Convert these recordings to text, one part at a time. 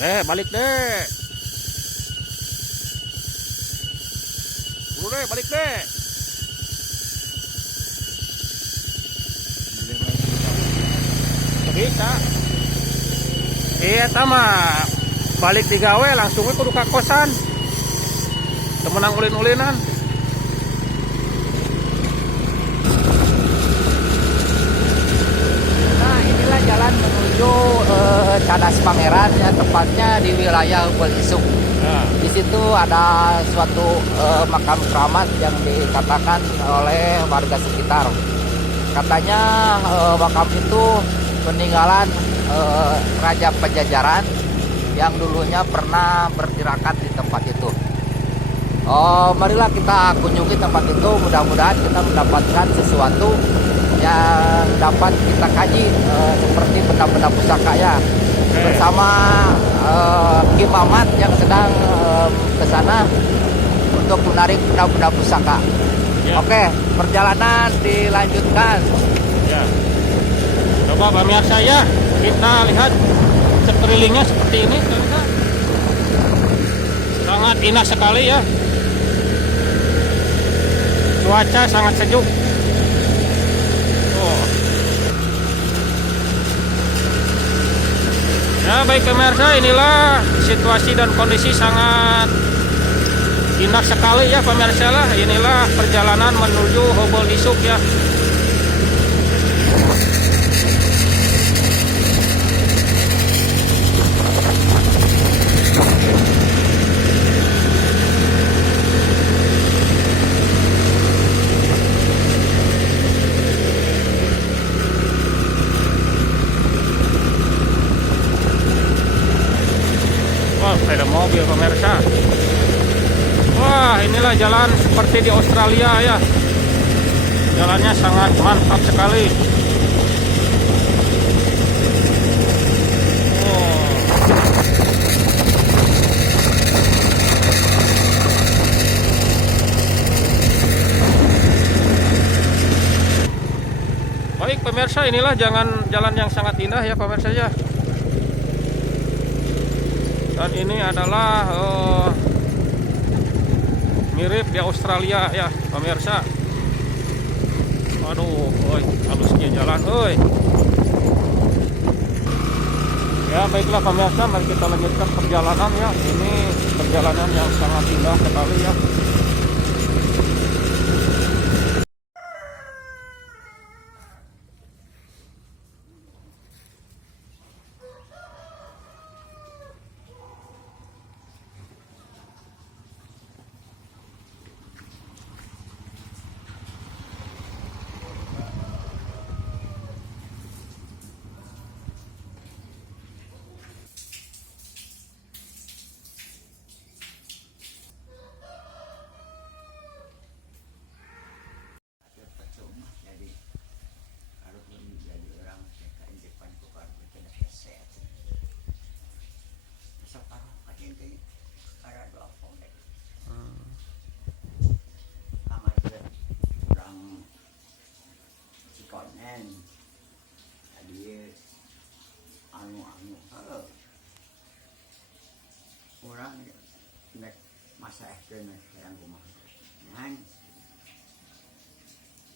Balik deh. Buru deh, balik deh. Bisa. Iya tama. Balik digawe langsung ke kudu ka kosan. Temenang ulin-ulinan. Nah, inilah jalan menuju Cadas Pangeran, ya, tepatnya di wilayah Hubel Isuk. Nah, Di situ ada suatu makam keramat yang dikatakan oleh warga sekitar. Katanya makam itu peninggalan Raja Pajajaran yang dulunya pernah bertirakat di tempat itu. Marilah kita kunjungi tempat itu, mudah-mudahan kita mendapatkan sesuatu yang dapat kita kaji, seperti benda-benda pusaka ya. Bersama Ki Mamat yang sedang ke sana untuk menarik benda-benda pusaka. Ya. Oke, perjalanan dilanjutkan. ya. Coba pemirsa ya, kita lihat sekelilingnya seperti ini. Pemirsa. Sangat indah sekali ya. Cuaca sangat sejuk. Oh. Ya baik pemirsa, inilah situasi dan kondisi sangat indah sekali ya pemirsa lah. Inilah perjalanan menuju Hubel Isuk ya. Wah, sepeda mobil pemirsa. Wah, inilah jalan seperti di Australia ya. Jalannya sangat mantap sekali. Oh. Baik pemirsa, inilah jalan yang sangat indah ya pemirsa ya. Dan ini adalah mirip di Australia ya pemirsa. Aduh, oi, halusnya jalan, oi. Ya baiklah pemirsa, mari kita lanjutkan perjalanan ya. Ini perjalanan yang sangat indah sekali ya. Orang nek masa SD nek yang rumah nang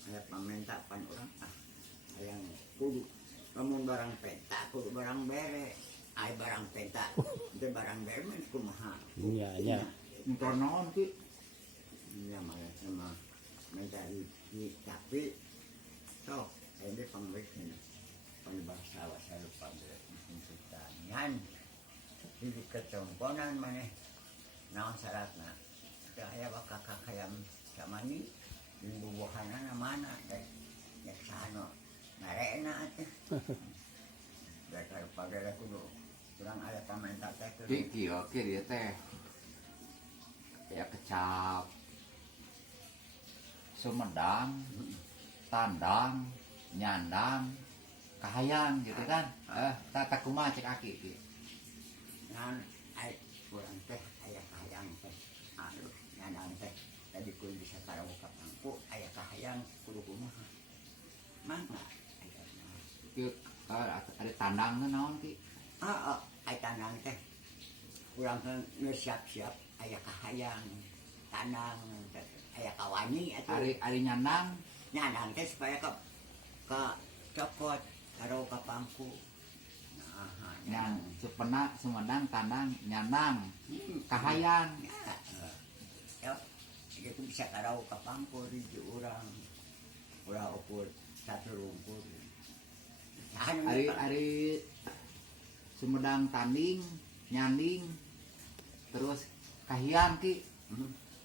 ada peminta pan orang yang kudu namun barang penta kudu barang bere ay barang penta itu barang bere mah kumaha Iya. untuk naon ki ya malah sama mencari tapi so ini pangwis bahasa saya lupa pertanyaan di ketemponan mana naon syaratna saya bakal kakayam sama ni di bubuhanana mana deh ya sano narena teh daripada kudu kurang ada komentar teh Kira dia teh ya kecap, Sumedang, Tandang, Nyandang, Kahayang gitu kan. Tak kumaha cek aki gitu. nan ay kurang teh aya kahayang teh anu nyanang teh tadi kudu bisa taruh kapangku aya kahayang kudu kumaha mana aya Ada tandang tuh naon ki? ay tanang teh urang kan siap-siap aya kahayang tanang aya kawani atuh Ari nyanang nyanang teh supaya ka cokot karo ka pangku nah yang cepena Sumedang tanang nyanang kahayang ya itu bisa karo ka pangku di urang ukur satu rungkul Ari Sumedang tanding nyanding terus kahiyang ki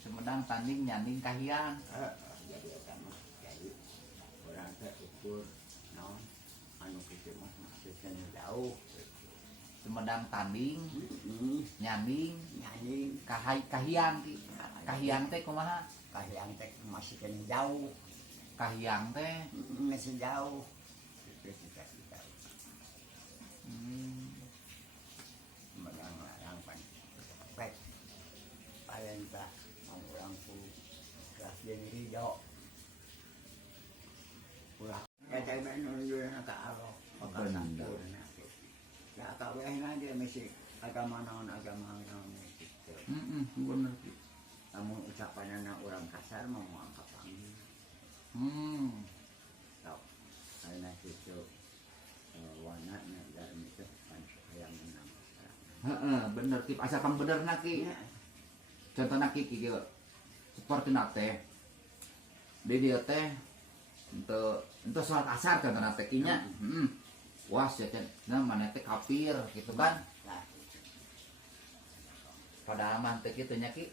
Sumedang tanding nyanding kahiyang jadi orang teh ukur naon anu kitu mah maksudna jauh Sumedang tanding nyanding nyanyi kahiyang ki kahiyang teh kumaha kahiyang teh masih kena jauh kahiyang teh masih jauh Sumedang larang pan pek parenta orang ku kelas jeung hijau ulah eta mah nunjukna ka Allah pakasampurna ya kabehna dia mesti agama naon gitu bener namun ucapanana orang kasar mau angkat panggil tau karena itu warnanya dalam itu kan yang menang bener tip asalkan bener naki contohnya kiki gitu seperti nate di dia teh untuk sholat asar contohnya teh kinya was ya nah mana teh kafir gitu kan padahal mah teh kitu nya ki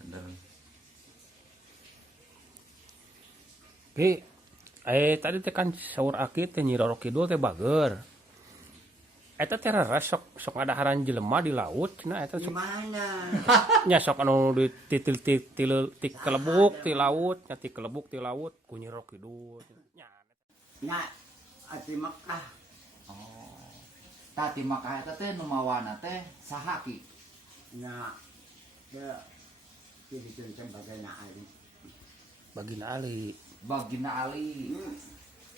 bener Ki, tadi teh kan saur aki teh Nyi Roro Kidul teh bager. Eta teh rara sok ngadaharan jelema di laut, cenah eta sok gimana nya sok anu di ti kelebuk ti laut, nya ti kelebuk ti laut ku Nyi Roro Kidul. Nya nah ati Mekah tati Makkah eta teh nu mawana teh saha ki nah ya jadi contoh bagaimana ali Bagina Ali. Bagina Ali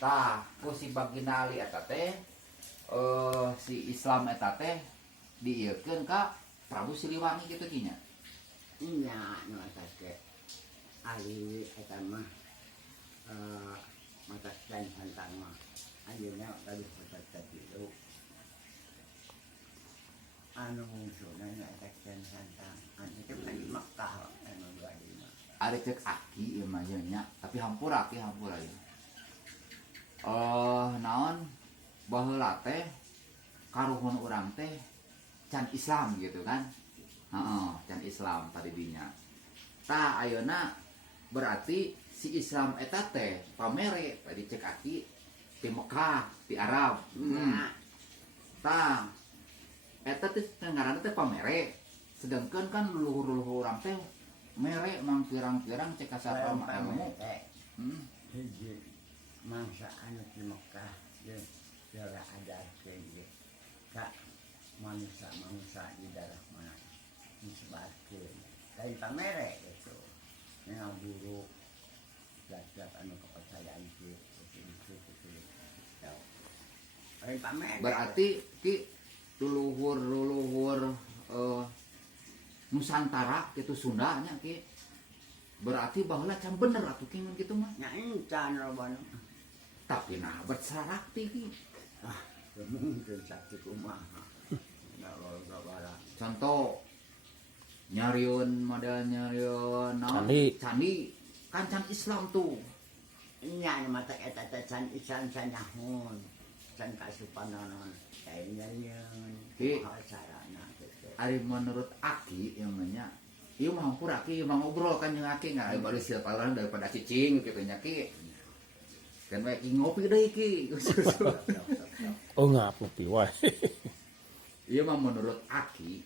tah ku si Bagina Ali eta teh si Islam eta teh diieukeun ka Prabu Siliwangi kitu nya nya nu eta teh ali eta mah mata dan santang mah ayeuna tadi tadi itu anu musuhna nya eta dan santang anu itu kan di Mekah anu dua di mah ada cek aki ieu mah nya tapi hampura ieu naon baheula teh karuhun urang teh can Islam gitu kan can Islam tadi dinya tah ayeuna berarti si Islam eta teh pamere tadi cek aki di Mekah di Arab tah eta teh ngaranna teh pamere sedangkan kan luhur-luhur urang teh mere mang pirang-pirang cek kasar ilmu hiji mangsa anu di Mekah jeung darah ajarkeun ge ka manusia di daerah mana disebarkeun dari pamere itu yang buruk zat-zat anu kepercayaan itu berarti ki luhur Nusantara gitu Sundanya ki berarti baheula can bener atuh ki mun kitu mah nya encan robana tapi nah bersarakti ki mungkin sakti kumaha enggak loga bara contoh nyariun model nyariun candi kan can Islam tuh nya mata eta teh can isan nyahun can kasupananon kayaknya ki sarana ari menurut aki yang nya ieu mah hampura ki mah ngobrol kan jeung aki nggak bari siapalan daripada cicing kitu nya ki kan bae ki ngopi deui ki Oh ngap ngopi wae. ieu mah menurut aki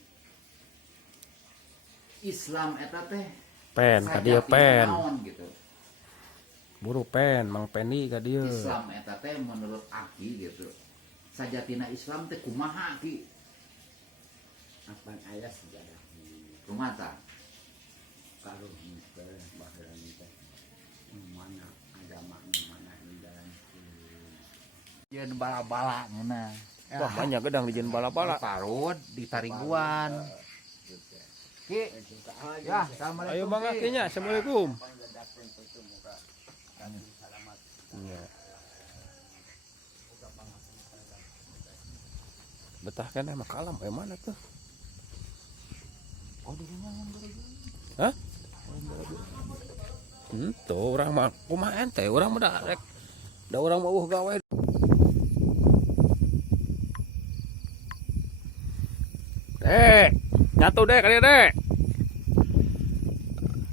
Islam eta teh Pen ka dieu pen. Gitu. Buru pen Mang Pendi ka dieu. Islam eta teh menurut aki gitu. Sajatina Islam teh kumaha ki? apa aya sejarah Rumata. karo teh baheula teh mana agama mana jalan Jeung bala-bala ngeuna. Wah, banyak gedang di bala-bala. Parut di Tariguan. Ki. Ya, assalamualaikum. Ayo Bang Akinya, assalamualaikum. Iya. Betah kan emang kalam, mana tuh? Oh, di rumah yang baru. Hah? Tuh orang mah kumaha ente, orang mah rek. Da orang mau gawe. Nyatu deh kali deh.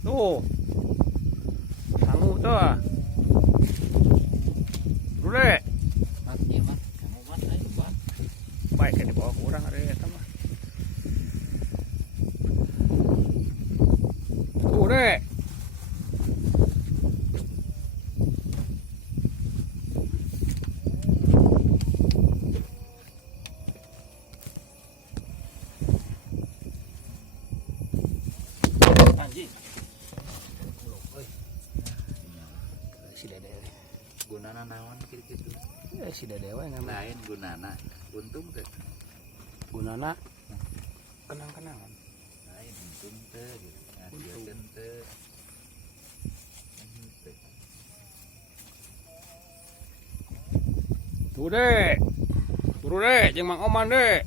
Tuh. Sangu tuh. Dulu deh. Mati mah. Kamu mah ayo buat. Baik kan dibawa ke orang ada eta mah. Tuh deh. Anjing. Si Dede. Gunana naon kitu-kitu. Si Dede we namanya. Lain gunana. Untung teh. Gunana kenang-kenangan. Lain untung teh gitu. Ngajieukeun teh. Tuh deh. Turu deh, jeung Mang Oman deh.